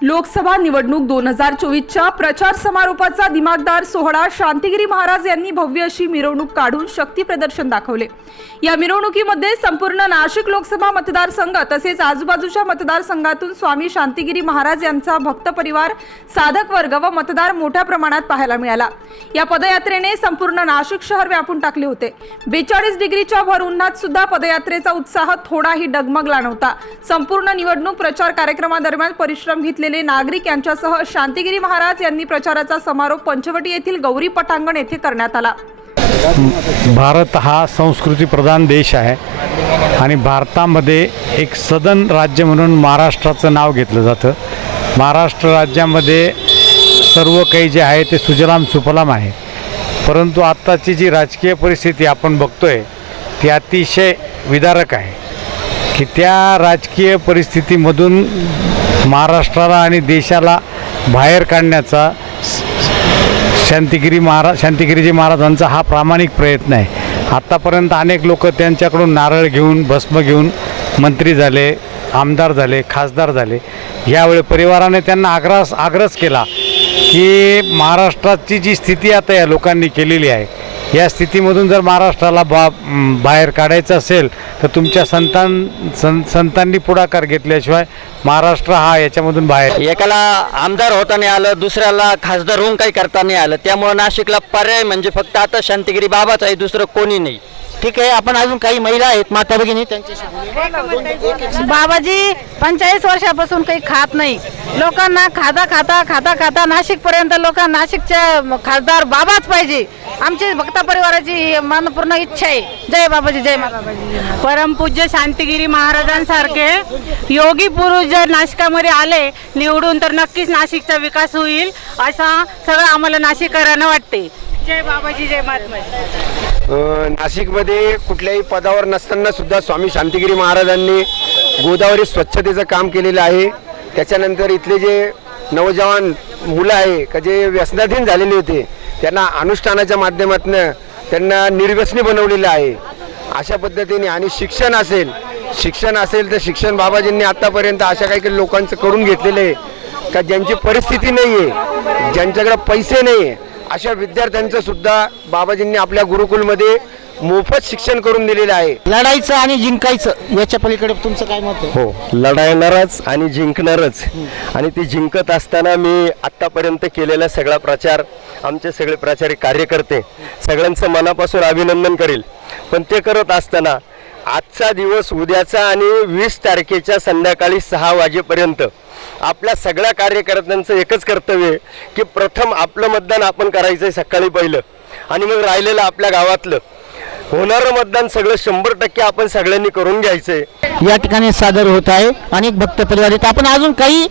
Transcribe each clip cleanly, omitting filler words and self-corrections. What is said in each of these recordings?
लोकसभा निवडणूक 2024च्या प्रचार समारोपाचा दिमागदार सोहळा शांतिगिरी महाराज यांनी भव्य अशी मिरवणूक काढून शक्ती प्रदर्शन दाखवले। या मिरवणुकीमध्ये संपूर्ण नाशिक लोकसभा मतदारसंघ तसेच आजूबाजूच्या मतदारसंघातून स्वामी शांतिगिरी महाराज यांचा भक्त परिवार, साधक वर्ग व मतदार मोठ्या प्रमाणात पाहायला मिळाला। या पदयात्रेने संपूर्ण नाशिक शहर व्यापून टाकले होते। 42 डिग्रीच्या भर उन्हात सुद्धा पदयात्रेचा उत्साह थोडाही डगमगला नव्हता। संपूर्ण निवडणूक प्रचार कार्यक्रमादरम्यान परिश्रम घेतलेले नागरिक यांच्यासह शांतिगिरी महाराज यांनी प्रचाराचा समारोप पंचवटी येथील गौरी पटांगण येथे करण्यात आला। भारत हा संस्कृती प्रधान देश आहे आणि भारतामध्ये एक सदन राज्य म्हणून महाराष्ट्राचं नाव घेतलं जातं। महाराष्ट्र राज्यामध्ये सर्व काही जे आहे ते सुजलाम सुफलाम आहे, परंतु आत्ताची जी राजकीय परिस्थिती आपण बघतोय ती अतिशय विदारक आहे की त्या राजकीय परिस्थितीमधून महाराष्ट्राला आणि देशाला बाहेर काढण्याचा शांतिगिरीजी महाराजांचा हा प्रामाणिक प्रयत्न आहे। आत्तापर्यंत अनेक लोक त्यांच्याकडून नारळ घेऊन, भस्म घेऊन मंत्री झाले, आमदार झाले, खासदार झाले। यावेळी परिवाराने त्यांना आग्रह केला की महाराष्ट्राची जी स्थिती आता या लोकांनी केलेली आहे, या स्थितीमधून जर महाराष्ट्राला बाहेर काढायचं असेल तर तुमच्या संतांनी पुढाकार घेतल्याशिवाय महाराष्ट्र हा याच्यामधून बाहेर। एकाला आमदार होता नाही आलं, दुसऱ्याला खासदार होऊन काही करता नाही आलं, त्यामुळे नाशिकला पर्याय म्हणजे फक्त आता शांतिगिरी बाबाच आहे, दुसरं कोणी नाही। ठीक आहे, आपण अजून काही महिला आहेत माता भगिनी त्यांच्याशी। बाबाजी 45 वर्षापासून काही खात नाही, लोकांना खाता नाशिक पर्यंत लोकांना नाशिकच्या खासदार बाबाच पाहिजे, आमची भक्त परिवाराची मनपूर्ण इच्छा आहे। जय बाबाजी, जय बाबाजी। परमपूज्य शांतिगिरी महाराजांसारखे योगी पुरुष जर नाशिकामध्ये आले निवडून तर नक्कीच नाशिकचा विकास होईल असं सगळं आम्हाला नाशिककरांना वाटते। जय बाबाजी, जय महात्माजी। नाशिकमध्ये कुठल्याही पदावर नसताना सुद्धा स्वामी शांतिगिरी महाराजांनी गोदावरी स्वच्छतेचं काम केलेलं आहे। त्याच्यानंतर इथले जे नवजवान मुलं आहे का जे व्यसनाधीन झालेले होते त्यांना अनुष्ठानाच्या माध्यमातून त्यांना निर्व्यसनी बनवलेलं आहे। अशा पद्धतीने आणि शिक्षण असेल तर शिक्षण बाबाजींनी आतापर्यंत अशा काही लोकांचं करून घेतलेलं आहे का ज्यांची परिस्थिती नाही आहे, ज्यांच्याकडे पैसे नाही आहे, अशा विद्यार्थ्यांचं सुद्धा बाबाजींनी आपल्या गुरुकुलमध्ये मोफत शिक्षण करून दिलेलं आहे। लढायचं आणि जिंकायचं याच्या पलीकडे तुमचं काय मत आहे? हो, लढायणारच आणि जिंकणारच। आणि ती जिंकत असताना मी आत्तापर्यंत केलेला सगळा प्रचार, आमचे सगळे प्राचार्य कार्यकर्ते सगळ्यांचं मनापासून अभिनंदन करेल। पण ते करत असताना आजचा दिवस उद्याचा आणि 20 तारखेच्या संध्याकाळी 6 वाजेपर्यंत आपल्या सगळ्या कार्यकर्त्यांचं एकच कर्तव्य आहे की प्रथम आपलं मतदान आपण करायचं आहे सकाळी पहिलं, आणि मग राहिलेलं आपल्या गावातलं होणारं मतदान सगळं 100% आपण सगळ्यांनी करून घ्यायचंय। या ठिकाणी सादर होत आहे अनेक भक्त परिवार आहेत। आपण अजून काही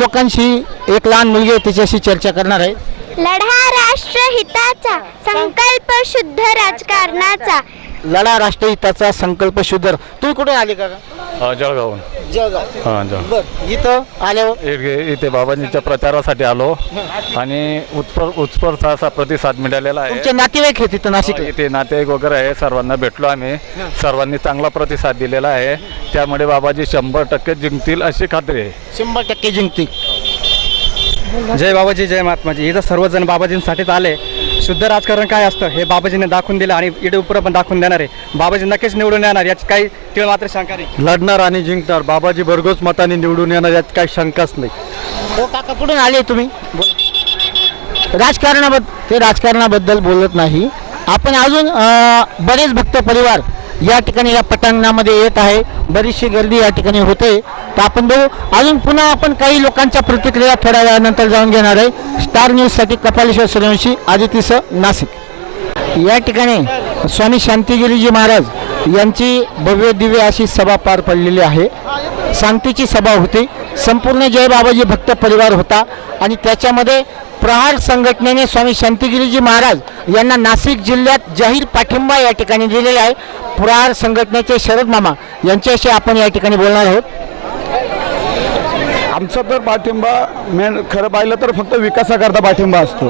लोकांशी, एक लहान मुलगी आहे तिच्याशी चर्चा करणार आहे। लढा राष्ट्रहिताचा, संकल्प शुद्ध राजकारणाचा। लढा राष्ट्रहिताचा, संकल्प शुद्ध। तुम्ही कुठे आले का? जळगावहून। हां, जळगाव। बरं, इथं आल्यावर इथे बाबांच्या प्रचारासाठी आलो आणि उत्स्फूर्त असा प्रतिसाद मिळालेला आहे। तुमचे नातेवाईक आहेत तिथं नाशिक? इथे नातेवाईक वगैरे आहे, सर्वांना भेटलो आम्ही, सर्वांनी चांगला प्रतिसाद दिलेला आहे। त्यामुळे बाबाजी 100% जिंकतील अशी खात्री आहे। 100% जिंकतील। जय बाबाजी, जय महात्माजी। इथं सर्वजण बाबाजींसाठीच आले। शुद्ध राजकारण काय असतं हे बाबाजींनी दाखवून दिलं आणि इकडे उपरा पण दाखवून देणार आहे। बाबाजी नक्कीच निवडून येणार, याची काही तीळ मात्र शंका नाही। लढणार आणि जिंकणार, बाबाजी भरघोस मताने निवडून येणार, यात काही शंकाच नाही। हो काका, कुठून आले तुम्ही? राजकारणाबद्दल बोलत नाही आपण। अजून बरेच भक्त परिवार या ठिकाणी या पटांगणामध्ये येत आहे, बरीचशी गर्दी या ठिकाणी होते। तर आपण बघू अजून पुन्हा आपण काही लोकांच्या प्रतिक्रिया थोड्या वेळानंतर जाणून घेणार आहे। स्टार न्यूजसाठी कपालेश्वर सूर्यवंशी, आदित्यसह, नाशिक। या ठिकाणी स्वामी शांतिगिरीजी महाराज यांची भव्य दिव्य अशी सभा पार पडलेली आहे। शांतीची सभा होती, संपूर्ण जय बाबाजी भक्त परिवार होता आणि त्याच्यामध्ये प्रहार संघटनेने स्वामी शांतिगिरीजी महाराज यांना नाशिक जिल्ह्यात जाहीर पाठिंबा या ठिकाणी दिलेला आहे। प्रहार संघटनेचे शरद मामा यांच्याशी आपण या ठिकाणी बोलणार आहोत। आमचा तर पाठिंबा खरं पाहिलं तर फक्त विकासाकरता पाठिंबा असतो,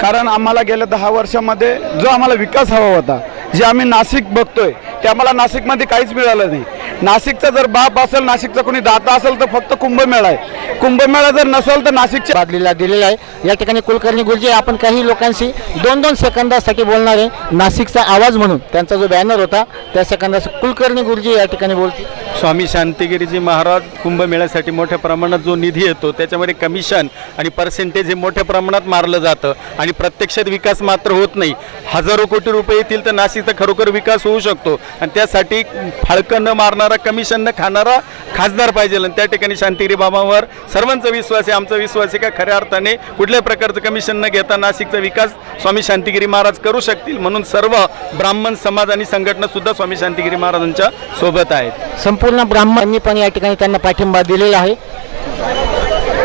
कारण आम्हाला गेल्या 10 वर्षामध्ये जो आम्हाला विकास हवा होता, जे आम्ही नाशिक बघतोय ते आम्हाला नाशिकमध्ये काहीच मिळालं नाही। नाशिकचा जर बाप असेल, नाशिकचा कोणी दाता असेल तर फक्त कुंभमेळा आहे. कुंभमेळा जर नसेल तर नाशिकच्या बादलीला दिलेला आहे. या ठिकाणी कुलकर्णी गुरुजी आपण काही लोकांशी 2-2 सेकंदासाठी बोलणार आहे. नाशिकचा आवाज म्हणून त्यांचा जो बॅनर होता त्या सेकंदास कुलकर्णी गुरुजी या ठिकाणी बोलतील. स्वामी शांतिगिरीजी महाराज कुंभमेळ्यासाठी मोठ्या प्रमाणात जो निधी येतो त्याच्यामध्ये कमिशन आणि पर्सेंटेज हे मोठ्या प्रमाणात मारलं जातं आणि प्रत्यक्षात विकास मात्र होत नाही. हजारो कोटी रुपये येतील तर नाशिकचा खरोखर विकास होऊ शकतो आणि त्यासाठी फाळकं न मारणारा, कमिशन न खाणारा खासदार पाहिजे. आणि त्या ठिकाणी शांतिगिरी बाबांवर सर्वांचा विश्वास आहे, आमचा विश्वास आहे का खऱ्या अर्थाने कुठल्याही प्रकारचं कमिशन न घेता नाशिकचा विकास स्वामी शांतिगिरी महाराज करू शकतील. म्हणून सर्व ब्राह्मण समाज आणि संघटना सुद्धा स्वामी शांतिगिरी महाराजांच्या सोबत आहेत. संपूर्ण ब्राह्मणांनी पण या ठिकाणी त्यांना पाठिंबा दिलेला आहे.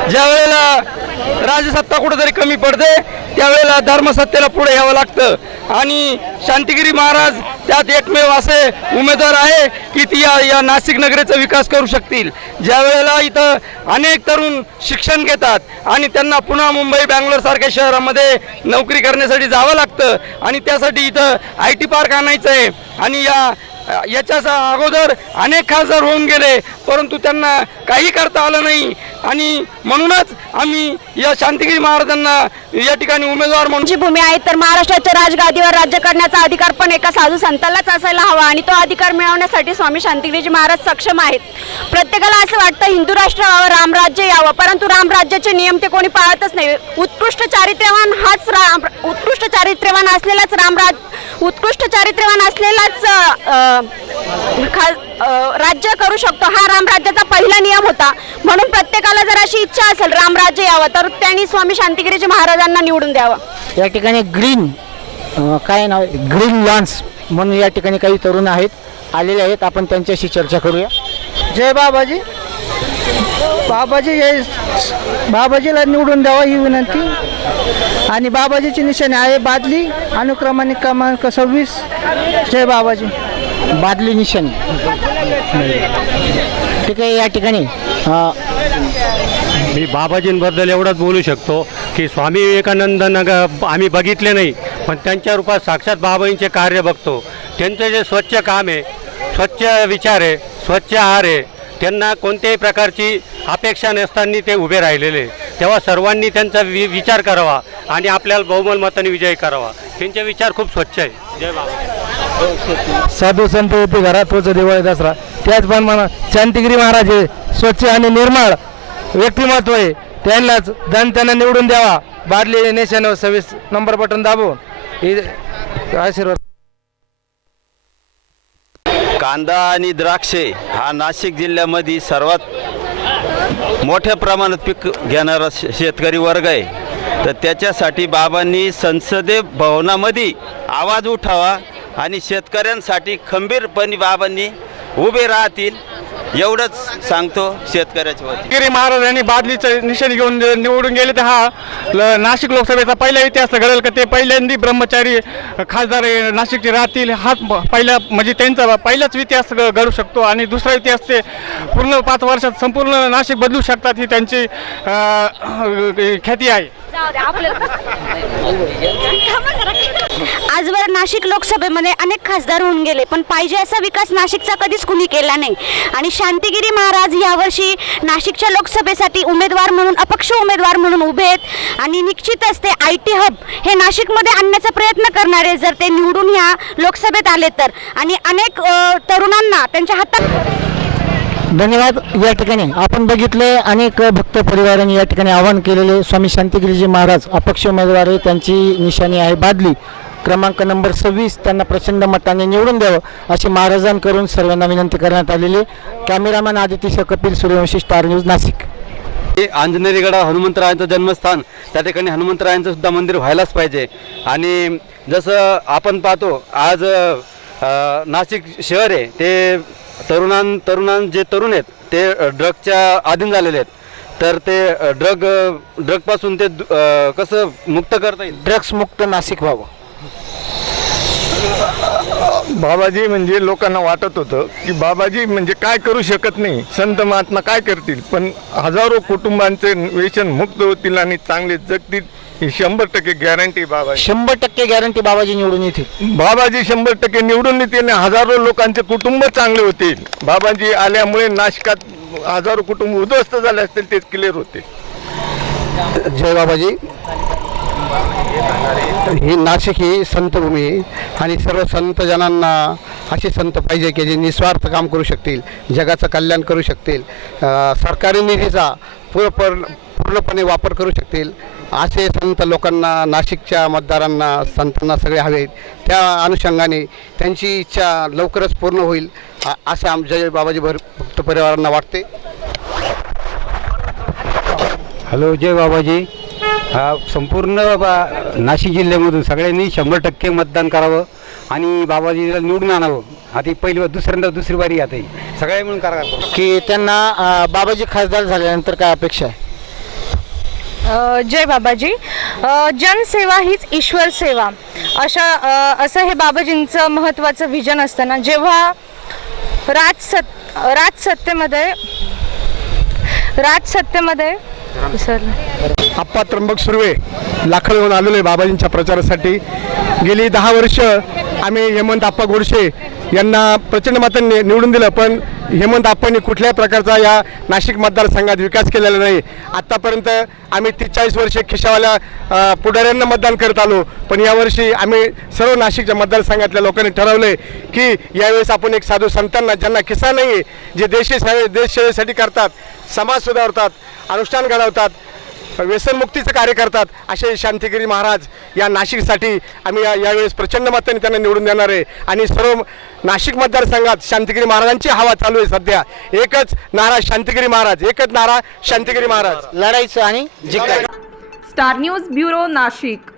ज्या वेळेला राजसत्ता कुठेतरी कमी पडते त्यावेळेला धर्मसत्तेला पुढे यावं लागतं आणि शांतिगिरी महाराज त्यात एकमेव असे उमेदवार आहे की ती या नाशिक नगरीचा विकास करू शकतील. ज्या वेळेला इथं अनेक तरुण शिक्षण घेतात आणि त्यांना पुन्हा मुंबई, बँगलोर सारख्या शहरामध्ये नोकरी करण्यासाठी जावं लागतं आणि त्यासाठी इथं IT पार्क आणायचं आहे आणि याच्या अगोदर अनेक खासदार होऊन गेले परंतु त्यांना काही करता आलं नाही आणि म्हणूनच आम्ही या शांतिगिरी महाराजांना या ठिकाणी उमेदवार म्हणून जी भूमी आहे तर महाराष्ट्राच्या राजगादीवर राज्य करण्याचा अधिकार पण एका साधू संतालाच असायला हवा आणि तो अधिकार मिळवण्यासाठी स्वामी शांतिगिरीजी महाराज सक्षम आहेत. प्रत्येकाला असं वाटतं हिंदू राष्ट्र व्हावं, रामराज्य यावं, परंतु रामराज्याचे नियम ते कोणी पाळतच नाही. उत्कृष्ट चारित्र्यवान असलेलाच राज्य करू शकतो हा रामराज्याचा पहिला नियम होता. म्हणून प्रत्येकाला जर अशी इच्छा असेल रामराज्य यावं तर त्यांनी स्वामी शांतिगिरीजी महाराजांना निवडून द्यावं. या ठिकाणी ग्रीन काय नाव आहे, ग्रीन लॉन्स म्हणून या ठिकाणी काही तरुण आलेले आहेत. आपण त्यांच्याशी चर्चा करूया. जय बाबाजी. बाबाजीला निवडून द्यावा ही विनंती. आणि बाबाजीची निशाणी आहे बादली, अनुक्रमानिक क्रमांक 26. जय बाबाजी. बादली निशाणी ठीक आहे. या ठिकाणी मी बाबाजींबद्दल एवढंच बोलू शकतो की स्वामी विवेकानंदांना आम्ही बघितले नाही पण त्यांच्या रूपात साक्षात बाबाजींचे कार्य बघतो. त्यांचं जे स्वच्छ काम आहे, स्वच्छ विचार आहे, स्वच्छ आहार आहे, त्यांना कोणत्याही प्रकारची अपेक्षा नसताना ते उभे राहिलेले. तेव्हा सर्वांनी त्यांचा विचार करावा आणि आपल्याला बहुमल मताने विजय करावा. त्यांचे विचार खूप स्वच्छ आहे. जय बाबा. साधू संत होते घरात तोच दिवाळी दसरा. त्याचप्रमाणे शांतिगिरी महाराज हे स्वच्छ आणि निर्मळ व्यक्तिमत्व आहे. त्यांनाच जनतेने निवडून द्यावा. बादली नेशन 26 नंबर बटन दाबून आशीर्वाद. कांदा आणि द्राक्षे हा नाशिक जिल्ह्यामध्ये सर्वात मोठ्या प्रमाणात पीक घेणारा शेतकरी वर्ग आहे. तर त्याच्यासाठी बाबांनी संसदे भवनामध्ये आवाज उठावा आणि शेतकऱ्यांसाठी खंबीरपणे बाबांनी उभे राहतील एवढंच सांगतो शेतकऱ्याच्या वतीने. गिरी महाराजांनी बादलीचं निशाणी घेऊन निवडून गेले तर हा नाशिक लोकसभेचा पहिला इतिहास घडेल का ते पहिल्यांदी ब्रह्मचारी खासदार नाशिकचे राहतील. हाच पहिला म्हणजे त्यांचा पहिलाच इतिहास घडू शकतो आणि दुसरा इतिहास ते पूर्ण 5 वर्षात संपूर्ण नाशिक बदलू शकतात ही त्यांची ख्याती आहे. आजवर नाशिक लोकसभेमध्ये अनेक खासदार होऊन गेले पण पाहिजे असा विकास नाशिकचा कधीच कुणी केला नाही आणि शांतिगिरी महाराज यावर्षी नाशिकच्या लोकसभेसाठी उमेदवार म्हणून अपक्ष उमेदवार म्हणून उभे आहेत आणि निश्चितच ते IT हब हे नाशिकमध्ये आणण्याचा प्रयत्न करणारे जर ते निवडून ह्या लोकसभेत आले तर आणि अनेक तरुणांना त्यांच्या हातात. धन्यवाद. या ठिकाणी आपण बघितले अनेक भक्त परिवारांनी या ठिकाणी आवाहन केलेले. स्वामी शांतिगिरीजी महाराज अपक्ष उमेदवार आहे, त्यांची निशाणी आहे बादली, क्रमांक नंबर 26. त्यांना प्रचंड मताने निवडून द्यावं अशी महाराजांकडून सर्वांना विनंती करण्यात आलेली. Cameraman Aditya Kapil, Suryavanshi, star news, Nashik. अंजनेरीगडा हनुमंतरायांचं जन्मस्थान, त्या ठिकाणी हनुमंतरायांचं सुद्धा मंदिर व्हायलाच पाहिजे. आणि जसं आपण पाहतो आज नाशिक शहर आहे ते तरुण जे तरुण आहेत ते ड्रगच्या अधीन झालेले आहेत. तर ते ड्रगपासून ते कसं मुक्त करता येईल, ड्रग्स मुक्त नाशिक व्हावं. बाबाजी म्हणजे लोकांना वाटत होतं की बाबाजी म्हणजे काय करू शकत नाही, संत महात्मा काय करतील, पण हजारो कुटुंबांचे व्यसन मुक्त होतील आणि चांगले जगतील ही 100% गॅरंटी बाबा. 100% गॅरंटी बाबाजी निवडून येतील. बाबाजी 100% निवडून येतील आणि हजारो लोकांचे कुटुंब चांगले होतील. बाबाजी आल्यामुळे नाशकात हजारो कुटुंब उद्ध्वस्त झाले असतील ते क्लिअर होते. जय बाबाजी. ही नाशिक ही संतभूमी आहे आणि सर्व संत जनांना असे संत पाहिजे की जे निस्वार्थ काम करू शकतील, जगाचं कल्याण करू शकतील, सरकारी निधीचा पूर्णपणे वापर करू शकतील असे संत लोकांना, नाशिकच्या मतदारांना, संतांना सगळे हवे. त्या अनुषंगाने त्यांची इच्छा लवकरच पूर्ण होईल असं आमच्या बाबाजी भक्त परिवारांना वाटते. हॅलो, जय बाबाजी. संपूर्ण नाशिक जिल्ह्यामधून सगळ्यांनी 100% मतदान करावं आणि बाबाजीला निवडून आणावं. आता पहिली दुसऱ्यांदा दुसरी बारी आता सगळ्या मिळून करा की त्यांना बाबाजी खासदार झाल्यानंतर काय अपेक्षा आहे? जय बाबाजी. जनसेवा हीच ईश्वर सेवा असं हे बाबाजींचं महत्त्वाचं विजन असतं ना. जेव्हा राजसत्तेमध्ये आप्पा त्र्यंबक सुर्वे लाखळहून आलेलो आहे बाबाजींच्या प्रचारासाठी. गेली 10 वर्ष आम्ही हेमंत आप्पा गोडसे यांना प्रचंड मतांनी निवडून दिलं, पण हेमंत आप्पांनी कुठल्याही प्रकारचा या नाशिक मतदारसंघात विकास केलेला नाही. आत्तापर्यंत आम्ही 43 वर्षे खिशावाल्या पुढाऱ्यांना मतदान करत आलो, पण यावर्षी आम्ही सर्व नाशिकच्या मतदारसंघातल्या लोकांनी ठरवले की यावेळेस आपण एक साधू संतांना, ज्यांना खिसा नाही आहे, जे देशसेवेसाठी करतात, समाज सुधारतात, अनुष्ठान घडवतात, व्यसनमुक्तीचं कार्य करतात, असे शांतिगिरी महाराज या नाशिकसाठी आम्ही यावेळेस प्रचंड मतांनी त्यांना निवडून देणार आहे. आणि सर्व नाशिक मतदारसंघात शांतिगिरी महाराजांची हवा चालू आहे सध्या. एकच नारा शांतिगिरी महाराज, एकच नारा शांतिगिरी महाराज. लढायचं आणि जिंकायचं. Star news bureau, Nashik.